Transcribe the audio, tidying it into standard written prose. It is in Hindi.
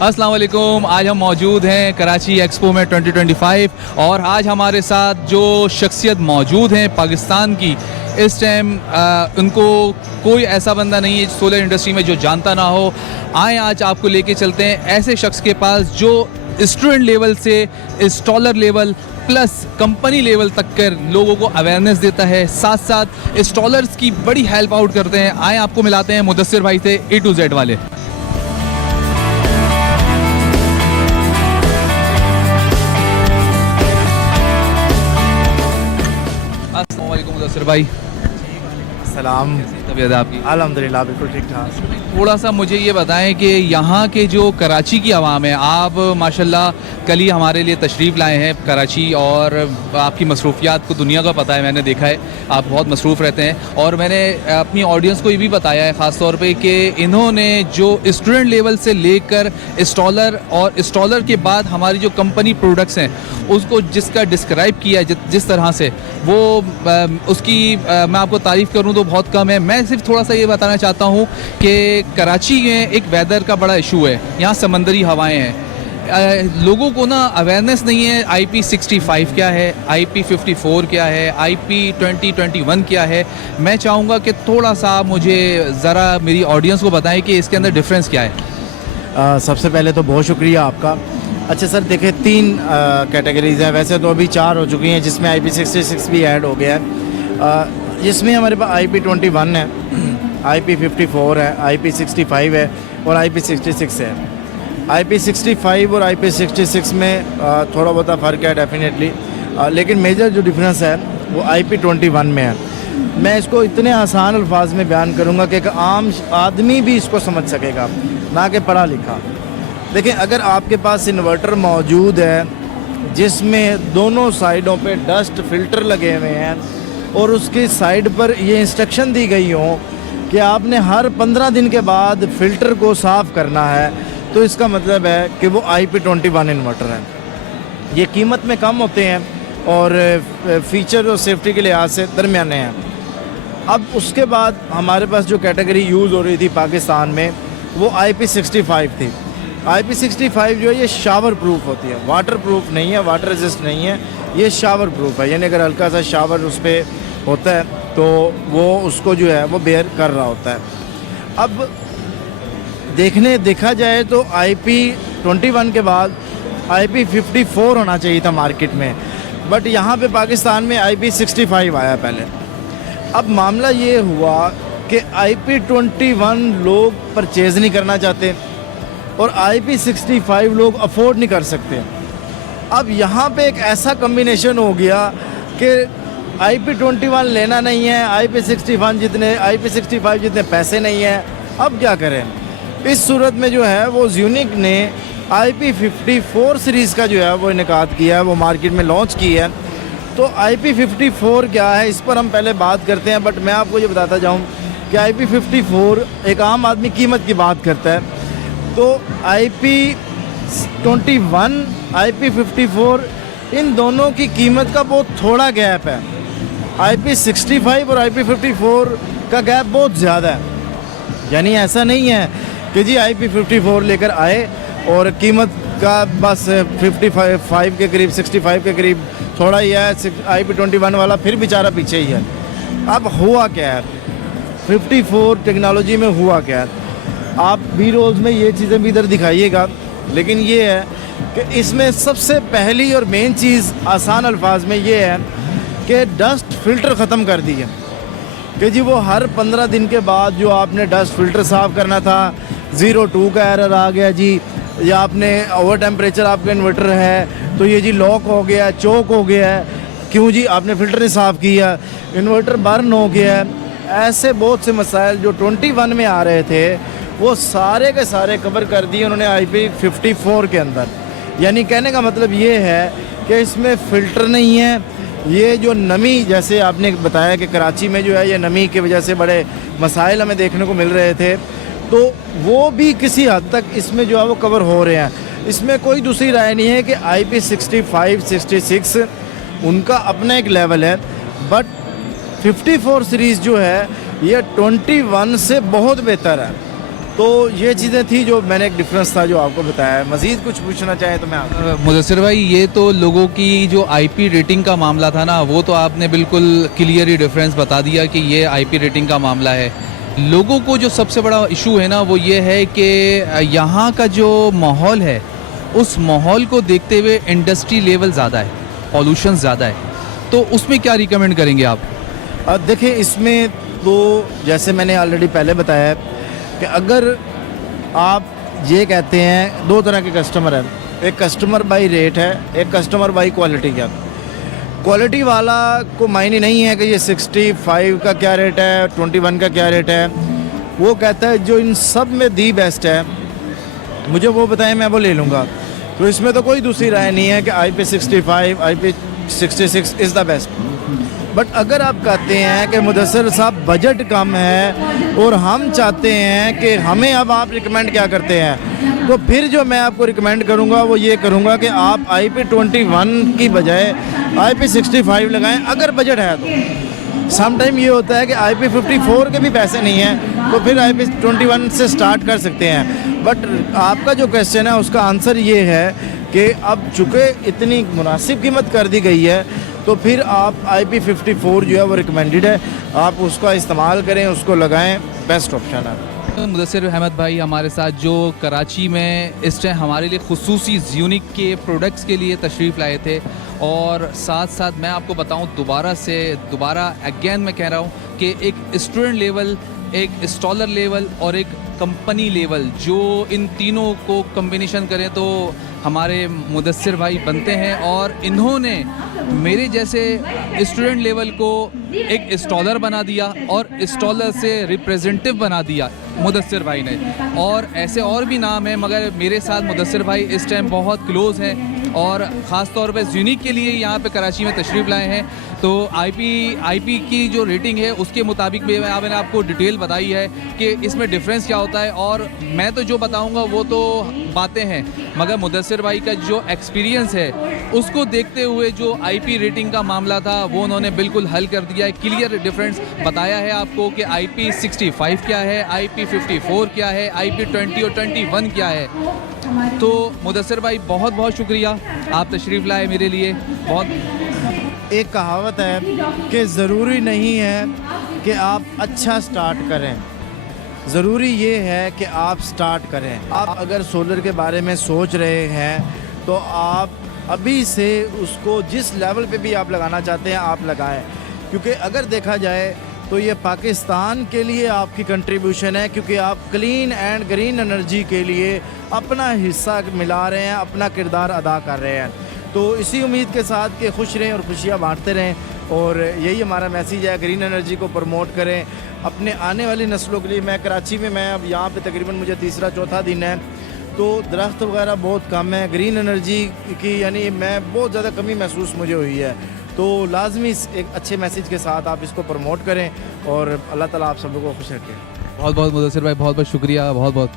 अस्सलाम वालेकुम। आज हम मौजूद हैं कराची एक्सपो में 2025 और आज हमारे साथ जो शख्सियत मौजूद हैं पाकिस्तान की, इस टाइम उनको कोई ऐसा बंदा नहीं है सोलर इंडस्ट्री में जो जानता ना हो। आए आज आपको लेके चलते हैं ऐसे शख्स के पास जो स्टूडेंट लेवल से installer level plus company level तक कर लोगों को अवेयरनेस देता है, साथ साथ इंस्टॉलर्स की बड़ी हेल्प आउट करते हैं। आए आपको मिलाते हैं मुदस्सिर भाई से, A to Z वाले। अस्सलाम वालेकुम मुदस्सिर भाई। सलाम। तबीयत आपकी? अल्हम्दुलिल्लाह बिल्कुल ठीक ठाक। थोड़ा सा मुझे ये बताएं कि यहाँ के जो कराची की आवाम है, आप माशाल्लाह कल ही हमारे लिए तशरीफ़ लाए हैं कराची, और आपकी मसरूफियात को दुनिया का पता है, मैंने देखा है आप बहुत मसरूफ़ रहते हैं। और मैंने अपनी ऑडियंस को ये भी बताया है ख़ास तौर पे कि इन्होंने जो स्टूडेंट लेवल से लेकर इंस्टॉलर और इंस्टॉलर के बाद हमारी जो कंपनी प्रोडक्ट्स हैं उसको जिसका डिस्क्राइब किया है जिस तरह से, वो उसकी मैं आपको तारीफ़ करूँ तो बहुत कम है। मैं सिर्फ थोड़ा सा ये बताना चाहता हूँ कि कराची में एक वेदर का बड़ा इशू है, यहाँ समंदरी हवाएं हैं, लोगों को ना अवेयरनेस नहीं है। IP65 क्या है, IP54 क्या है, IP2021 क्या है। मैं चाहूँगा कि थोड़ा सा मुझे ज़रा मेरी ऑडियंस को बताएं कि इसके अंदर डिफरेंस क्या है। सबसे पहले तो बहुत शुक्रिया आपका। अच्छा सर, देखिए 3 कैटेगरीज़ हैं, वैसे तो अभी 4 हो चुकी हैं जिसमें IP66 भी ऐड हो गया है। जिसमें हमारे पास IP21 है, IP54 है, IP65 है और IP66 है। IP65 और IP66 में थोड़ा बहुत फ़र्क है डेफिनेटली, लेकिन मेजर जो डिफरेंस है वो IP21 में है। मैं इसको इतने आसान अल्फाज में बयान करूँगा कि एक आम आदमी भी इसको समझ सकेगा, ना कि पढ़ा लिखा। देखिए, अगर आपके पास इन्वर्टर मौजूद है जिसमें दोनों साइडों पे डस्ट फिल्टर लगे हुए हैं और उसकी साइड पर ये इंस्ट्रक्शन दी गई हो कि आपने हर 15 दिन के बाद फ़िल्टर को साफ़ करना है, तो इसका मतलब है कि वो IP21 इन्वर्टर है। ये कीमत में कम होते हैं और फ़ीचर और सेफ्टी के लिहाज से दरमियाने हैं। अब उसके बाद हमारे पास जो कैटेगरी यूज़ हो रही थी पाकिस्तान में वो IP65 थी। IP65 जो है ये शावर प्रूफ होती है, वाटर प्रूफ नहीं है, वाटर रेजिस्ट नहीं है, ये शावर प्रूफ है। यानी अगर हल्का सा शावर उस पर होता है तो वो उसको जो है वो बेयर कर रहा होता है। अब देखा जाए तो IP21 के बाद IP54 होना चाहिए था मार्केट में, बट यहाँ पे पाकिस्तान में IP65 आया पहले। अब मामला ये हुआ कि IP21 लोग परचेज़ नहीं करना चाहते और IP65 लोग अफोर्ड नहीं कर सकते। अब यहाँ पे एक ऐसा कम्बिनेशन हो गया कि IP21 लेना नहीं है, IP65 जितने पैसे नहीं हैं, अब क्या करें। इस सूरत में जो है वो ज़्यूनिक ने IP54 सीरीज़ का जो है वो इनेकाद किया है, वो मार्केट में लॉन्च की है। तो IP54 क्या है इस पर हम पहले बात करते हैं, बट मैं आपको ये बताता जाऊँ कि IP54 एक आम आदमी कीमत की बात करता है, तो IP21 IP54 इन दोनों की कीमत का बहुत थोड़ा गैप है। IP65 और IP54 का गैप बहुत ज़्यादा है। यानी ऐसा नहीं है कि जी IP54 लेकर आए और कीमत का बस 55 के करीब 65 के करीब थोड़ा ही है, IP21 वाला फिर बेचारा पीछे ही है। अब हुआ क्या है 54 टेक्नोलॉजी में, हुआ क्या है, आप बी रोल्स में ये चीज़ें भी इधर दिखाइएगा। लेकिन ये है कि इसमें सबसे पहली और मेन चीज़ आसान अल्फाज में ये है कि डस्ट फ़िल्टर ख़त्म कर दिए कि जी वो हर 15 दिन के बाद जो आपने डस्ट फ़िल्टर साफ़ करना था, 02 का एरर आ गया जी, या आपने ओवर टेम्परेचर आपका इन्वर्टर है तो ये जी लॉक हो गया, चोक हो गया है, क्यों जी आपने फ़िल्टर नहीं साफ़ किया, इन्वर्टर बर्न हो गया है। ऐसे बहुत से मसाइल जो 21 में आ रहे थे वो सारे के सारे कवर कर दिए उन्होंने IP54 के अंदर। यानी कहने का मतलब ये है कि इसमें फ़िल्टर नहीं है, ये जो नमी, जैसे आपने बताया कि कराची में जो है ये नमी की वजह से बड़े मसाइल हमें देखने को मिल रहे थे, तो वो भी किसी हद तक इसमें जो है वो कवर हो रहे हैं। इसमें कोई दूसरी राय नहीं है कि IP65 66 उनका अपना एक लेवल है, बट 54 सीरीज़ जो है ये 21 से बहुत बेहतर है। तो ये चीज़ें थी जो मैंने एक डिफरेंस था जो आपको बताया। मज़ीद कुछ पूछना चाहे तो मैं आपको। मुदस्सिर भाई, ये तो लोगों की जो आईपी रेटिंग का मामला था ना, वो तो आपने बिल्कुल क्लियर ही डिफरेंस बता दिया कि ये आईपी रेटिंग का मामला है। लोगों को जो सबसे बड़ा इशू है ना, वो ये है कि यहाँ का जो माहौल है, उस माहौल को देखते हुए इंडस्ट्री लेवल ज़्यादा है, पॉल्यूशन ज़्यादा है, तो उसमें क्या रिकमेंड करेंगे आप? देखिए, इसमें तो जैसे मैंने ऑलरेडी पहले बताया कि अगर आप ये कहते हैं, दो तरह के कस्टमर हैं, एक कस्टमर बाई रेट है, एक कस्टमर बाई क्वालिटी का। क्वालिटी वाला को मायने नहीं है कि ये 65 का क्या रेट है, 21 का क्या रेट है। वो कहता है जो इन सब में दी बेस्ट है, मुझे वो बताएं, मैं वो ले लूँगा। तो इसमें तो कोई दूसरी राय नहीं है कि IP65, IP66 is the best. But अगर आप कहते हैं कि मुदस्सिर साहब बजट कम है और हम चाहते हैं कि हमें अब आप रिकमेंड क्या करते हैं, तो फिर जो मैं आपको रिकमेंड करूंगा वो ये करूंगा कि आप IP21 की बजाय IP65 लगाएं, अगर बजट है तो। सम टाइम ये होता है कि IP54 के भी पैसे नहीं हैं, तो फिर IP21 से स्टार्ट कर सकते हैं। बट आपका जो क्वेश्चन है उसका आंसर ये है कि अब चूँकि इतनी मुनासिब कीमत कर दी गई है, तो फिर आप IP54 जो है वो रिकमेंडेड है, आप उसका इस्तेमाल करें, उसको लगाएं, बेस्ट ऑप्शन है। मुदस्सिर अहमद भाई हमारे साथ जो कराची में इस टाइम हमारे लिए खुसूसी यूनिक के प्रोडक्ट्स के लिए तशरीफ़ लाए थे, और साथ साथ मैं आपको बताऊं, दोबारा अगेन मैं कह रहा हूं कि एक स्टूडेंट लेवल, एक इंस्टॉलर लेवल और एक कंपनी लेवल, जो इन तीनों को कम्बिनेशन करें तो हमारे मुदस्सिर भाई बनते हैं। और इन्होंने मेरे जैसे स्टूडेंट लेवल को एक इंस्टॉलर बना दिया और इंस्टॉलर से रिप्रेजेंटेटिव बना दिया मुदस्सिर भाई ने। और ऐसे और भी नाम हैं, मगर मेरे साथ मुदस्सिर भाई इस टाइम बहुत क्लोज़ हैं, और ख़ास तौर पे यूनिक के लिए यहाँ पे कराची में तशरीफ़ लाए हैं। तो आईपी की जो रेटिंग है उसके मुताबिक भी मैंने आपको डिटेल बताई है कि इसमें डिफरेंस क्या होता है, और मैं तो जो बताऊंगा वो तो बातें हैं, मगर मुदस्सिर भाई का जो एक्सपीरियंस है उसको देखते हुए जो आईपी रेटिंग का मामला था वो उन्होंने बिल्कुल हल कर दिया है। क्लियर डिफरेंस बताया है आपको कि IP65 क्या है, IP54 क्या है, IP20 और 21 क्या है। तो मुदस्सिर भाई बहुत बहुत शुक्रिया, आप तशरीफ़ लाए मेरे लिए। बहुत एक कहावत है कि ज़रूरी नहीं है कि आप अच्छा स्टार्ट करें, ज़रूरी ये है कि आप स्टार्ट करें। आप अगर सोलर के बारे में सोच रहे हैं तो आप अभी से उसको जिस लेवल पे भी आप लगाना चाहते हैं आप लगाएं, क्योंकि अगर देखा जाए तो ये पाकिस्तान के लिए आपकी कंट्रीब्यूशन है, क्योंकि आप क्लीन एंड ग्रीन एनर्जी के लिए अपना हिस्सा मिला रहे हैं, अपना किरदार अदा कर रहे हैं। तो इसी उम्मीद के साथ कि खुश रहें और खुशियाँ बांटते रहें, और यही हमारा मैसेज है, ग्रीन एनर्जी को प्रमोट करें अपने आने वाली नस्लों के लिए। मैं कराची में, मैं अब यहाँ पे तकरीबन मुझे तीसरा चौथा दिन है, तो दरख्त वगैरह बहुत कम है, ग्रीन एनर्जी की यानी मैं बहुत ज़्यादा कमी महसूस मुझे हुई है। तो लाजमी एक अच्छे मैसेज के साथ आप इसको प्रमोट करें, और अल्लाह ताला आप सब लोगों को खुश रखें। बहुत बहुत मुदस्सिर भाई बहुत बहुत शुक्रिया, बहुत बहुत